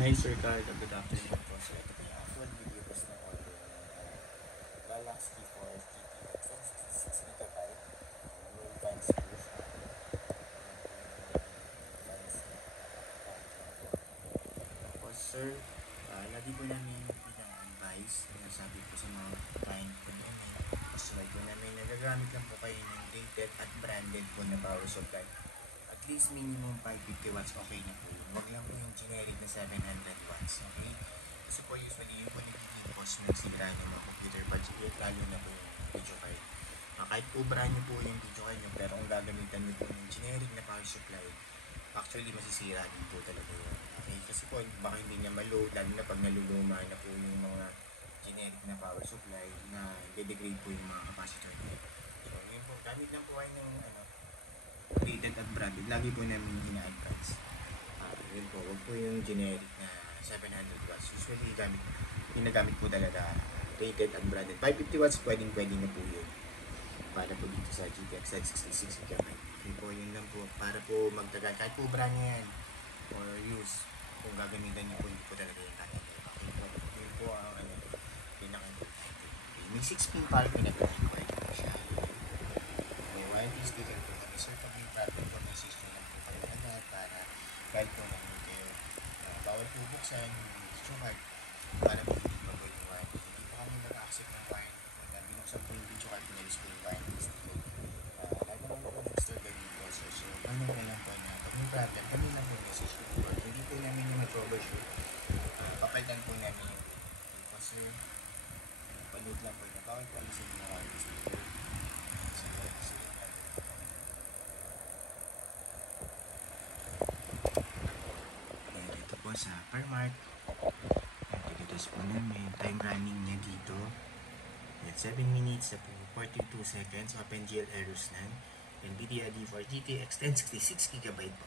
Hi Sir Carl, good afternoon po. So ito po yung full video test ng order ng Galaxy 4 GT 1066GB roll fans po siya. Tapos sir, lagi po namin pinang-advise na sabi po sa mga client po namin, customer po namin, nagagamit lang po kayo ng rated at branded po na power supply. At least minimum 550 watts, okay na po yun. Huwag lang po yung generic na 700 watts, okay? Kasi po usually yun po nagiging cause ng sira ng mga computer budget, lalo na po yung video card. Kahit po brand nyo po yung video card nyo, pero kung gagamitan nyo po ng generic na power supply, actually masisira din po talaga yun. Okay? Kasi po baka hindi niya ma-load, lalo na pag naluluma na po yung mga generic na power supply na degrade po yung mga capacitor po. So yun po, gamit lang po kayo ng rated at branded, lagi po namin ina-advance. Yun po, wag po yung generic na 700 watts. Usually, ginagamit po talaga rated at branded. 550 watts, pwedeng na po yun. Para po dito sa GTX 1066GB. Okay po, yun lang po. Para po magtagal, kahit po brand nyo yan, or use, kung gagamitan nyo po, hindi po talaga yung kanya. Okay po, yun po ang pinaka-importante. Okay, may 6-pin power pinag-record po siya. May warranty sticker po kami. Sir, pag may problem po, message nyo lang po kami agad para guide po namin kayo. Bawal po buksan yung video card para po hindi pa po yung warranty. Hindi po kami nag-accept ng warranty. Kung binuksan po yung video card, pinalis po yung warranty sticker. Kahit naman po nag-store ganun po. So, ano po lang po na pag may problem, kami lang po message po. Hindi po namin yung mag-troubleshoot. Papalitan po namin yung sir, panood lang po na bawal po alisin yung warranty sticker. So, dito po sa Parmart, pagkatitas po namin, time running niya dito at 7 minutes na po 42 seconds, OpenGL Aerosnan, NVIDIA D4 GTX 1066GB po.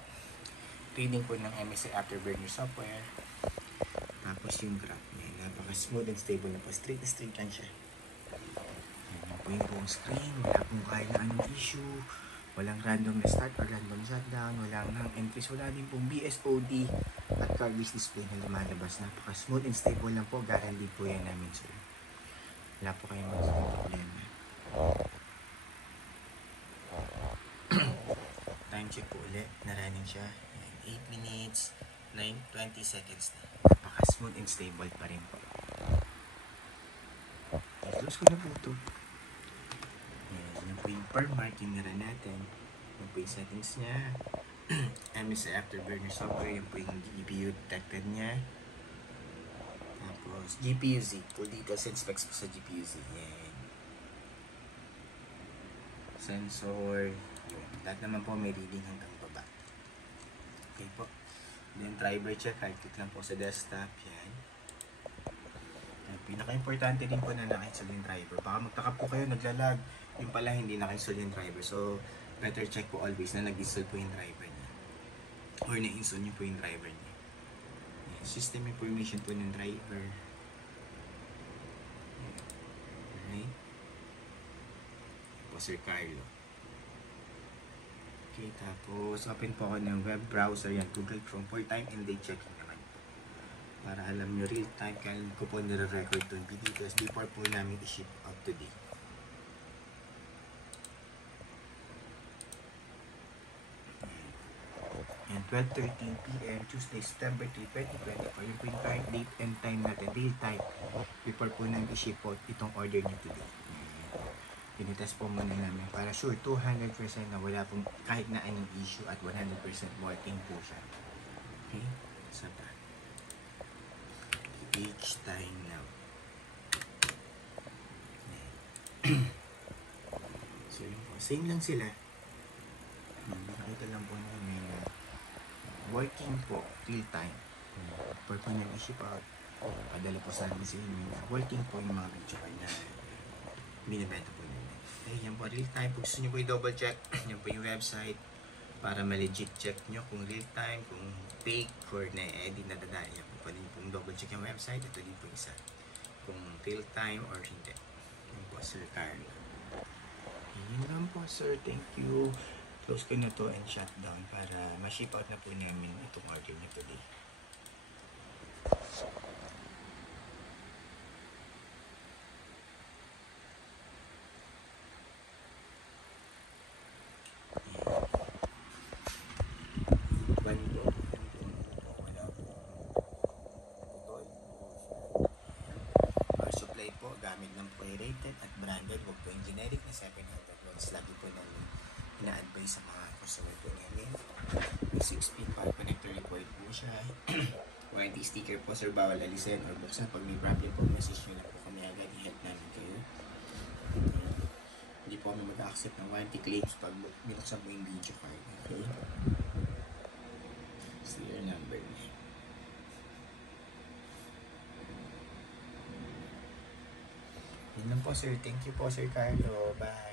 Reading po ng MSI Afterburner software. Tapos yung graph niya, napaka smooth and stable na po, straight lang siya. Yan po yung buong screen, wala pong kahit na anong issue, walang random restart or random shutdown, walang entries, wala din pong BSOD at garbage display na lumalabas. Napaka smooth and stable lang po, guarantee po yan namin sir. Wala po kayong magiging problema. Time check po ulit, na-running siya. 8 minutes, 20 seconds na. Napaka smooth and stable pa rin po. I-close ko na po ito. Yan po yung Parmart yung nira natin. Yan po yung settings niya. MSI Afterburner software. Yan po yung GPU detected niya. Tapos GPU-Z po dito. Set specs po sa GPU-Z. Yan. Sensor. Yun. Lahat naman po may reading hanggang baba. Okay po. Then driver check. Right click lang po sa desktop. Yan. Pinaka-importante din po na naka-install yung driver. Baka magtaka po kayo, naglalag. Yung pala hindi naka-install yung driver. So, better check po always na nag-install po yung driver niya. Or na-install niyo po yung driver niya. System information po ng driver. Okay. Po Sir Carlo. Okay, tapos open po ako ng web browser. Yan, Google Chrome for time and date checking naman. Para alam nyo real time, kailan ko po nire-record itong videos before po namin i-ship out today. And 12:13 PM, Tuesday, September 3, 2024. Yun po yung current date and time natin, real time, before po namin i-ship out itong order nyo today. Pinitest po muna namin para sure 200% na wala pong kahit na anong issue at 100% working po siya. Okay? Isa pa. Each time now. So yun po, same lang sila. Nakita lang po namin na working po, real time. For po nag-ship out, padala po sa amin sa inyo na working po yung mga video card na binibenta po nila. Okay, yan po, real time. Kung gusto nyo po i-double check, yan po yung website para ma-legit check nyo kung real time, kung fake or na-edit na dadaya. Pwede nyo pong double check yung website. Ito din po isa. Kung real time or hindi. Yan po, Sir Carlo. Yun lang po, sir. Thank you. Close ko na to and shut down para ma-ship out na po namin itong order nyo today. naman po. Wala po. Ito, power supply po, gamit ng pre-rated at branded. Huwag po yung generic na 700 watts. Lagi po namin ina-advise sa mga customer po namin. May 6-pin power connector report po siya. Warranty sticker po, sir, bawal alisin or buksan. Pag may problem po, message nyo lang po kami agad. I-help namin kayo. Hindi po kami mag-accept ng warranty claims pag binuksan po yung video card. Okay? Serial number niya. Yun lang po, sir. Thank you po, Sir Carlo. Bye.